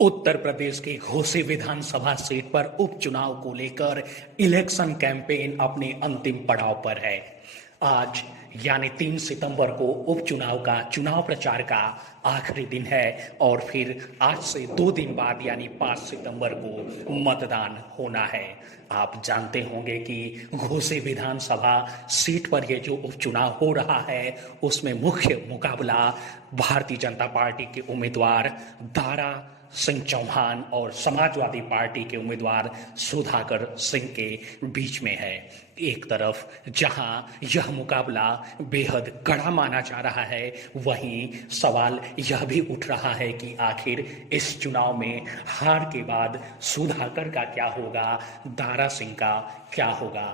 उत्तर प्रदेश की घोसी विधानसभा सीट पर उपचुनाव को लेकर इलेक्शन कैंपेन अपने अंतिम पड़ाव पर है। आज यानी 3 सितंबर को उपचुनाव का चुनाव प्रचार का आखिरी दिन है और फिर आज से 2 दिन बाद यानी 5 सितंबर को मतदान होना है। आप जानते होंगे कि घोसी विधानसभा सीट पर ये जो उपचुनाव हो रहा है उसमें मुख्य मुकाबला भारतीय जनता पार्टी के उम्मीदवार दारा सिंह चौहान और समाजवादी पार्टी के उम्मीदवार सुधाकर सिंह के बीच में है। एक तरफ जहां यह मुकाबला बेहद कड़ा माना जा रहा है, वहीं सवाल यह भी उठ रहा है कि आखिर इस चुनाव में हार के बाद सुधाकर का क्या होगा, दारा सिंह का क्या होगा।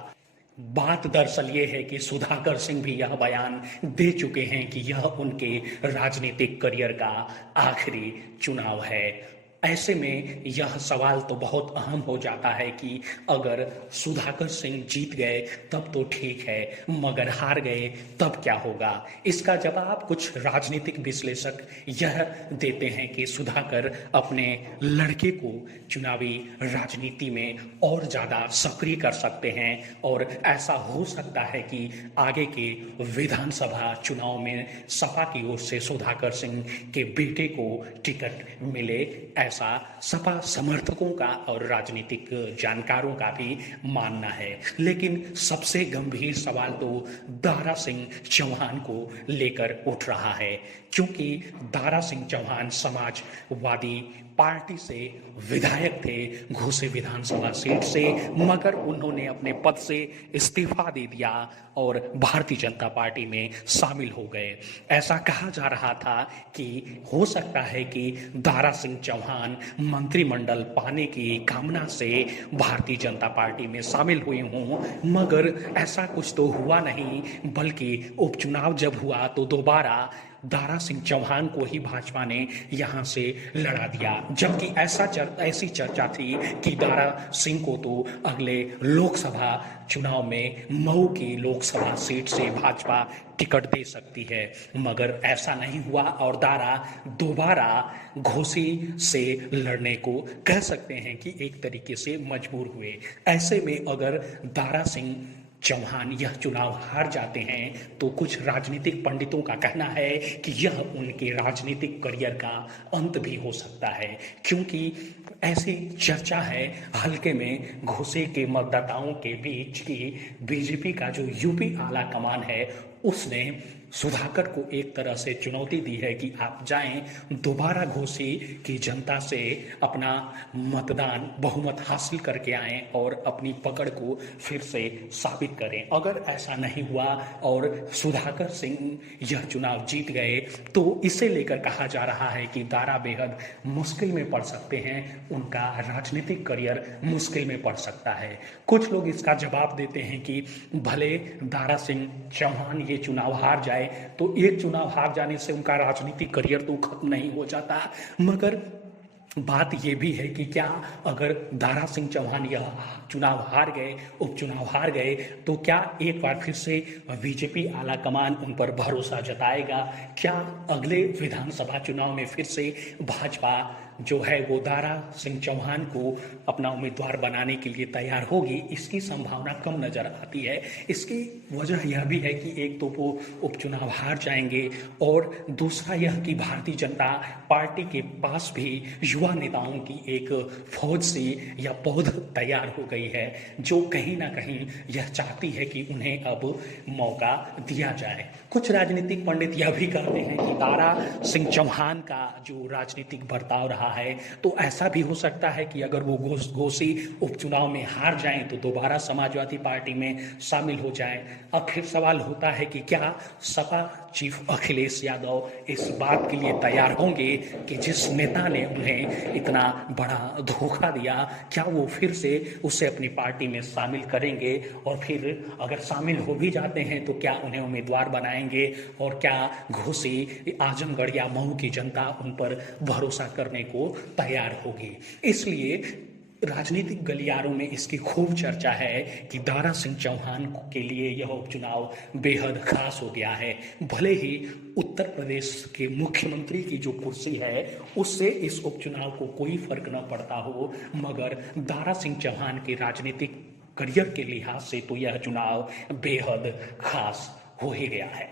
बात दरअसल ये है कि सुधाकर सिंह भी यह बयान दे चुके हैं कि यह उनके राजनीतिक करियर का आखिरी चुनाव है। ऐसे में यह सवाल तो बहुत अहम हो जाता है कि अगर सुधाकर सिंह जीत गए तब तो ठीक है, मगर हार गए तब क्या होगा। इसका जवाब कुछ राजनीतिक विश्लेषक यह देते हैं कि सुधाकर अपने लड़के को चुनावी राजनीति में और ज़्यादा सक्रिय कर सकते हैं और ऐसा हो सकता है कि आगे के विधानसभा चुनाव में सपा की ओर से सुधाकर सिंह के बेटे को टिकट मिले। ऐसा सपा समर्थकों का और राजनीतिक जानकारों का भी मानना है। लेकिन सबसे गंभीर सवाल तो दारा सिंह चौहान को लेकर उठ रहा है, क्योंकि दारा सिंह चौहान समाजवादी पार्टी से विधायक थे घोसी विधानसभा सीट से, मगर उन्होंने अपने पद से इस्तीफा दे दिया और भारतीय जनता पार्टी में शामिल हो गए। ऐसा कहा जा रहा था कि हो सकता है कि दारा सिंह चौहान मंत्रिमंडल पाने की कामना से भारतीय जनता पार्टी में शामिल हुए हों, मगर ऐसा कुछ तो हुआ नहीं, बल्कि उपचुनाव जब हुआ तो दोबारा दारा सिंह चौहान को ही भाजपा ने यहां से लड़ा दिया। जबकि ऐसी चर्चा थी कि दारा सिंह को तो अगले लोकसभा चुनाव में मऊ की लोकसभा सीट से भाजपा टिकट दे सकती है, मगर ऐसा नहीं हुआ और दारा दोबारा घोसी से लड़ने को कह सकते हैं कि एक तरीके से मजबूर हुए। ऐसे में अगर दारा सिंह चौहान यह चुनाव हार जाते हैं तो कुछ राजनीतिक पंडितों का कहना है कि यह उनके राजनीतिक करियर का अंत भी हो सकता है, क्योंकि ऐसी चर्चा है हल्के में घोसी के मतदाताओं के बीच की बीजेपी का जो यूपी आला कमान है उसने सुधाकर को एक तरह से चुनौती दी है कि आप जाएं दोबारा घोसी की जनता से अपना मतदान बहुमत हासिल करके आएं और अपनी पकड़ को फिर से साबित करें। अगर ऐसा नहीं हुआ और सुधाकर सिंह यह चुनाव जीत गए तो इसे लेकर कहा जा रहा है कि दारा बेहद मुश्किल में पड़ सकते हैं, उनका राजनीतिक करियर मुश्किल में पड़ सकता है। कुछ लोग इसका जवाब देते हैं कि भले दारा सिंह चौहान ये चुनाव हार जाए तो एक चुनाव हार जाने से उनका राजनीतिक करियर तो खत्म नहीं हो जाता, मगर बात यह भी है कि क्या अगर दारा सिंह चौहान यह चुनाव हार गए, उपचुनाव हार गए, तो क्या एक बार फिर से बीजेपी आला कमान उन पर भरोसा जताएगा? क्या अगले विधानसभा चुनाव में फिर से भाजपा जो है वो दारा सिंह चौहान को अपना उम्मीदवार बनाने के लिए तैयार होगी? इसकी संभावना कम नजर आती है। इसकी वजह यह भी है कि एक तो वो उपचुनाव हार जाएंगे और दूसरा यह कि भारतीय जनता पार्टी के पास भी युवा नेताओं की एक फौज सी या पौध तैयार हो गई है, जो कहीं ना कहीं यह चाहती है कि उन्हें अब मौका दिया जाए। कुछ राजनीतिक पंडित यह भी कहते हैं कि दारा सिंह चौहान का जो राजनीतिक बर्ताव रहा है तो ऐसा भी हो सकता है कि अगर वो घोसी उपचुनाव में हार जाएं तो दोबारा समाजवादी पार्टी में शामिल हो जाएं। अब फिर सवाल होता है कि क्या सपा चीफ अखिलेश यादव इस बात के लिए तैयार होंगे कि जिस नेता ने उन्हें इतना बड़ा धोखा दिया, क्या वो फिर से उसे अपनी पार्टी में शामिल करेंगे? और फिर अगर शामिल हो भी जाते हैं तो क्या उन्हें उम्मीदवार बनाएंगे? और क्या घोसी, आजमगढ़ या मऊ की जनता उन पर भरोसा करने को तैयार होगी? इसलिए राजनीतिक गलियारों में इसकी खूब चर्चा है कि दारा सिंह चौहान के लिए यह उपचुनाव बेहद खास हो गया है। भले ही उत्तर प्रदेश के मुख्यमंत्री की जो कुर्सी है उससे इस उपचुनाव को कोई फर्क न पड़ता हो, मगर दारा सिंह चौहान के राजनीतिक करियर के लिहाज से तो यह चुनाव बेहद खास हो ही गया है।